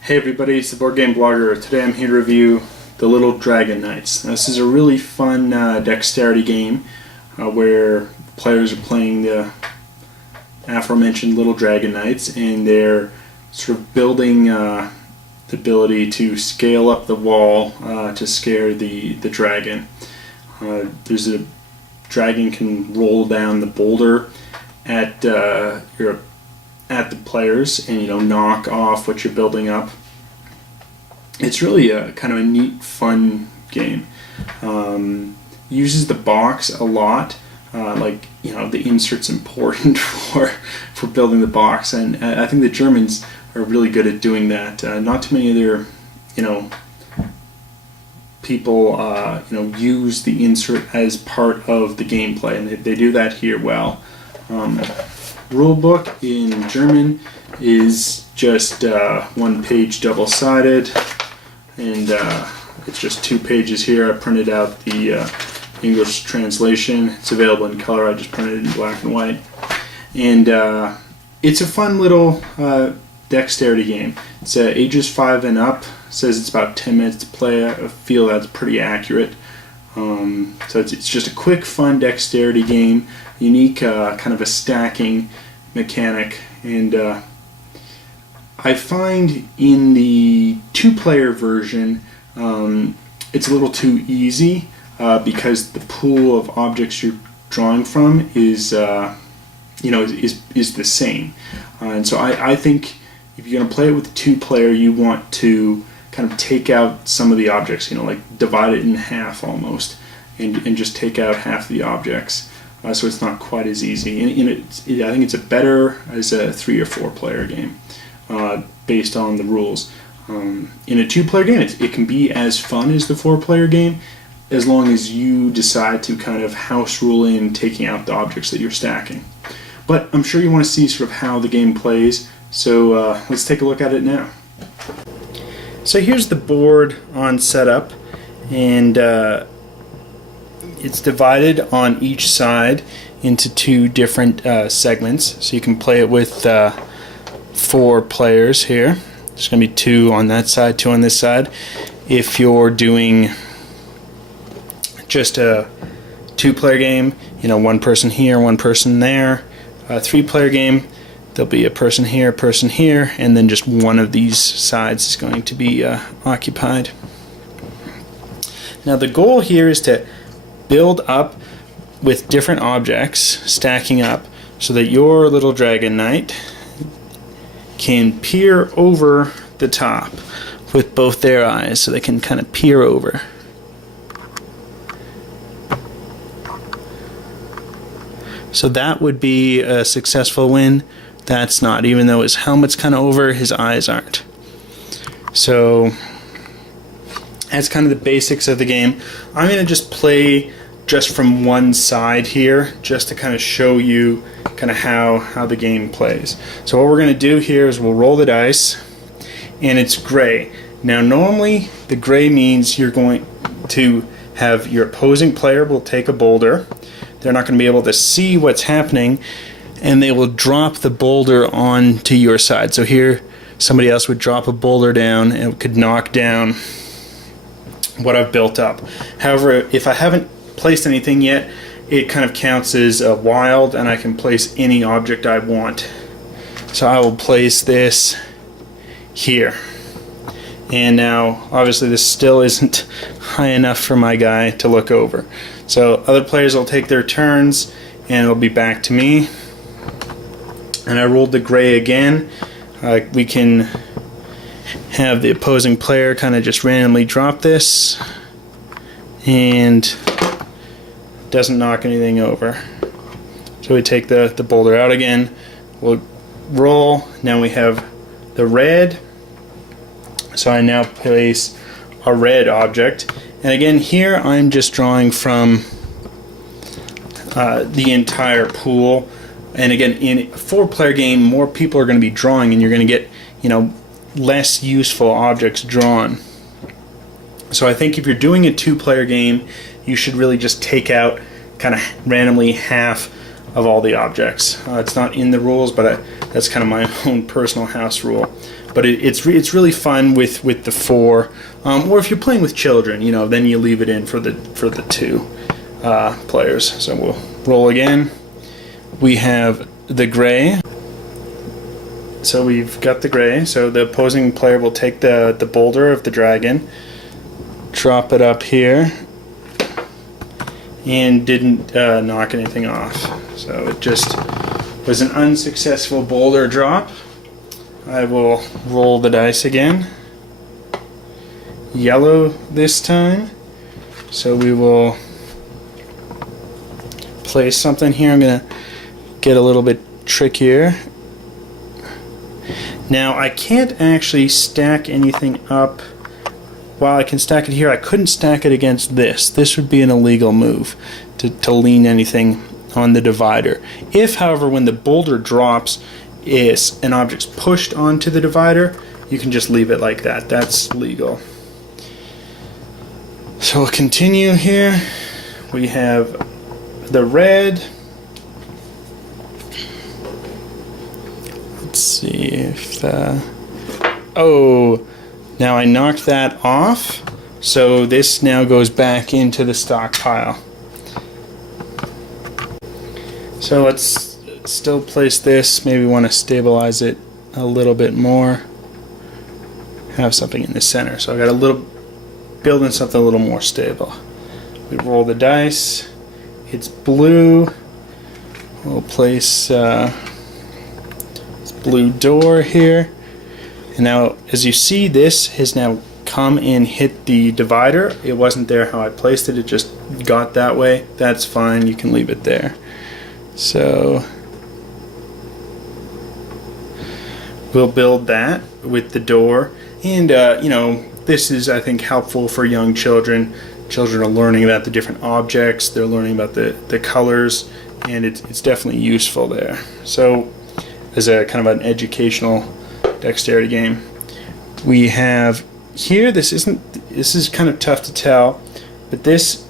Hey everybody, it's the Board Game Blogger. Today I'm here to review the Little Dragon Knights. Now, this is a really fun dexterity game where players are playing the aforementioned Little Dragon Knights, and they're sort of building the ability to scale up the wall to scare the dragon. There's a dragon can roll down the boulder at the players and knock off what you're building up. It's really a kind of a neat, fun game. Uses the box a lot. The insert's important for building the box, and I think the Germans are really good at doing that. Not too many other people use the insert as part of the gameplay, and they do that here well. Rule book in German is just one page double-sided, and it's just 2 pages here. I printed out the English translation. It's available in color. I just printed it in black and white, and it's a fun little dexterity game. It's ages 5 and up. It says it's about 10 minutes to play. I feel that's pretty accurate. So it's just a quick, fun dexterity game. Unique kind of a stacking mechanic, and I find in the 2-player version it's a little too easy because the pool of objects you're drawing from is the same, and so I think if you're going to play it with the 2-player, you want to kind of take out some of the objects, like divide it in half almost, and just take out half the objects. So it's not quite as easy. I think it's better as a 3 or 4-player game based on the rules. In a 2-player game, it can be as fun as the 4-player game as long as you decide to kind of house rule in taking out the objects that you're stacking. But I'm sure you want to see sort of how the game plays, so let's take a look at it now. So here's the board on setup, and it's divided on each side into 2 different segments, so you can play it with 4 players here. There's going to be 2 on that side, 2 on this side. If you're doing just a 2-player game, 1 person here, 1 person there. A 3-player game, there'll be a person here, and then just one of these sides is going to be occupied. Now the goal here is to build up with different objects stacking up so that your little dragon knight can peer over the top with both their eyes, so they can kind of peer over. So that would be a successful win. That's not, even though his helmet's kind of over, his eyes aren't. So that's kind of the basics of the game. I'm going to just play just from one side here, just to kind of show you kind of how the game plays. So what we're going to do here is we'll roll the dice, and it's gray. Now normally the gray means you're going to have your opposing player will take a boulder. They're not going to be able to see what's happening, and they will drop the boulder onto your side. So here somebody else would drop a boulder down, and it could knock down what I've built up. However, if I haven't placed anything yet, it kind of counts as a wild, and I can place any object I want. So I will place this here, and now obviously this still isn't high enough for my guy to look over, so other players will take their turns and it'll be back to me. And I rolled the gray again. We can have the opposing player kind of just randomly drop this, and doesn't knock anything over. So we take the boulder out again. We'll roll. Now we have the red. So I now place a red object. And again, here I'm just drawing from the entire pool. And again, in a 4-player game, more people are going to be drawing, and you're going to get less useful objects drawn. So I think if you're doing a 2-player game, you should really just take out kind of randomly half of all the objects. It's not in the rules, but That's kind of my own personal house rule. But it's really fun with the 4, or if you're playing with children, you know, then you leave it in for the 2 players. So we'll roll again. We have the gray. So we've got the gray. So the opposing player will take the boulder of the dragon, drop it up here, and didn't knock anything off. So it just was an unsuccessful boulder drop. I will roll the dice again. Yellow this time. So we will place something here. I'm going to get a little bit trickier. Now I can't actually stack anything up. While I can stack it here, I couldn't stack it against this. This would be an illegal move to lean anything on the divider. If, however, when the boulder drops, is an object's pushed onto the divider, you can just leave it like that. That's legal. So we'll continue here. We have the red. Let's see if oh, now I knocked that off, so this now goes back into the stockpile. So let's still place this. Maybe want to stabilize it a little bit more. Have something in the center. So I got a little, building something a little more stable. We roll the dice. It's blue. We'll place this blue door here. And now, as you see, this has now come and hit the divider. It wasn't there how I placed it. It just got that way. That's fine. You can leave it there. So we'll build that with the door, and you know, this is, I think, helpful for young children. Children are learning about the different objects, they're learning about the colors, and it's definitely useful there. So as a kind of an educational dexterity game, we have here, this is kind of tough to tell, but this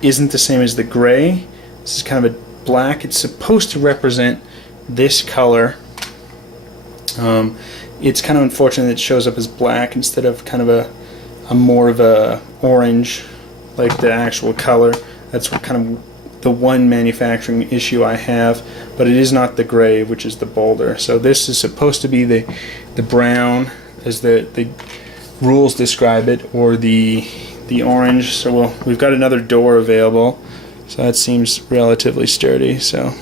isn't the same as the gray. This is kind of a black. It's supposed to represent this color. It's kind of unfortunate that it shows up as black instead of kind of a more of a orange like the actual color. That's what kind of the one manufacturing issue I have, but it is not the gray, which is the boulder. So this is supposed to be the brown as the rules describe it, or the orange. So we've got another door available. So that seems relatively sturdy. So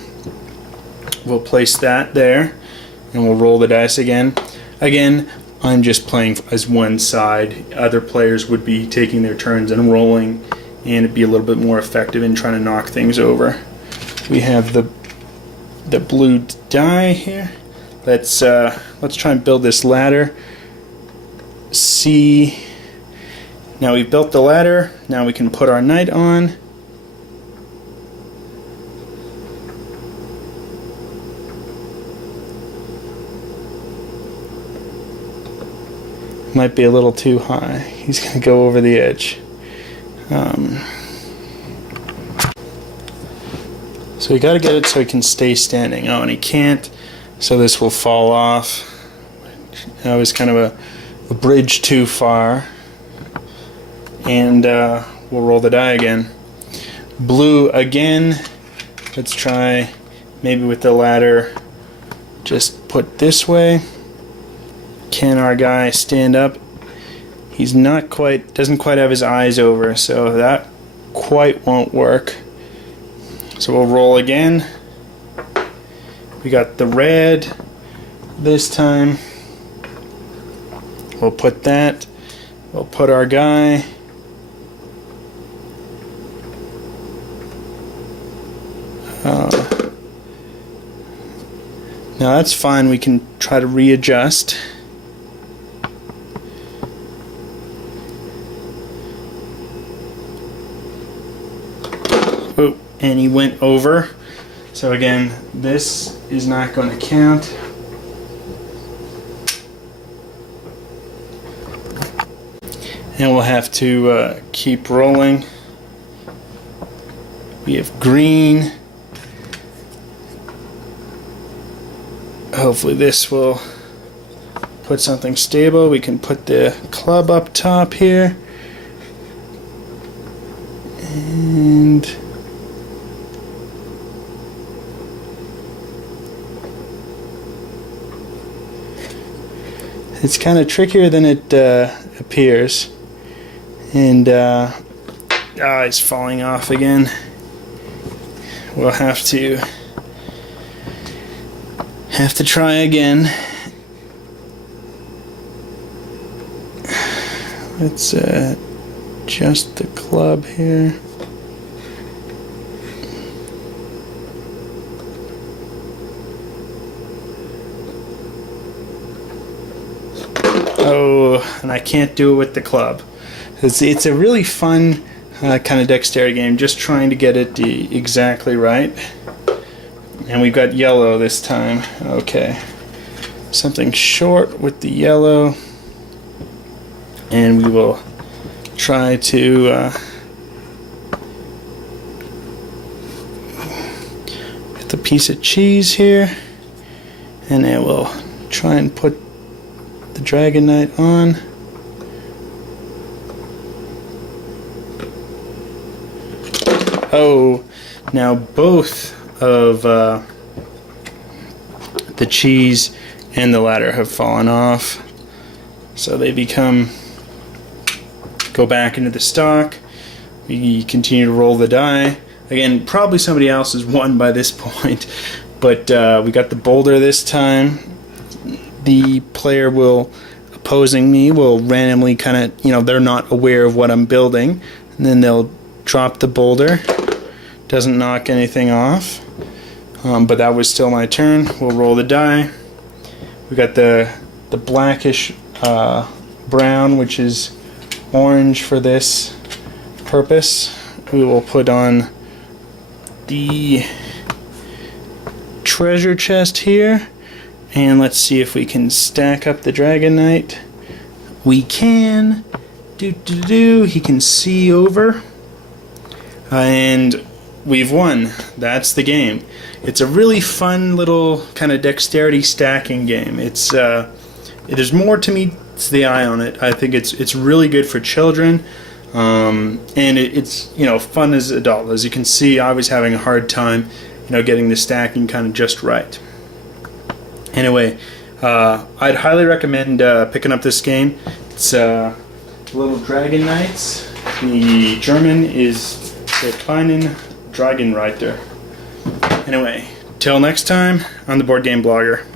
we'll place that there, and we'll roll the dice again. Again, I'm just playing as one side. Other players would be taking their turns and rolling, and it'd be a little bit more effective in trying to knock things over. We have the blue die here. Let's try and build this ladder. See, now we've built the ladder. Now we can put our knight on. Might be a little too high. He's going to go over the edge. So we got to get it so he can stay standing. Oh, and he can't. So this will fall off. That was kind of a bridge too far. And we'll roll the die again. Blue again. Let's try maybe with the ladder. Just put this way. Can our guy stand up? He's not quite, doesn't quite have his eyes over, so that quite won't work. So we'll roll again. We got the red this time. We'll put that. We'll put our guy. Now that's fine. We can try to readjust. Oh, and he went over. So again, this is not going to count. And we'll have to keep rolling. We have green. hopefully this will put something stable. We can put the club up top here. And it's kind of trickier than it appears. And it's falling off again. We'll have to try again. Let's adjust the club here. Oh, and I can't do it with the club. It's a really fun kind of dexterity game, just trying to get it exactly right. And we've got yellow this time. Okay. Something short with the yellow. And we will try to get the piece of cheese here. And then we'll try and put the Dragon Knight on. Oh, now both of the cheese and the ladder have fallen off, so they go back into the stock. We continue to roll the die. Again, probably somebody else has won by this point, but we got the boulder this time. The player opposing me will randomly kind of, they're not aware of what I'm building, and then they'll drop the boulder. Doesn't knock anything off, but that was still my turn. We'll roll the die. We got the blackish brown, which is orange for this purpose. We will put on the treasure chest here, and let's see if we can stack up the Dragon Knight. We can. He can see over, and we've won. That's the game. It's a really fun little kind of dexterity stacking game. It's there's more to meets the eye on it. I think it's really good for children, and it's fun as an adult. As you can see, I was having a hard time getting the stacking kind of just right. Anyway, I'd highly recommend picking up this game. It's Little Dragon Knights. The German is the kleinen Drachenritter. Anyway, till next time, I'm the Board Game Blogger.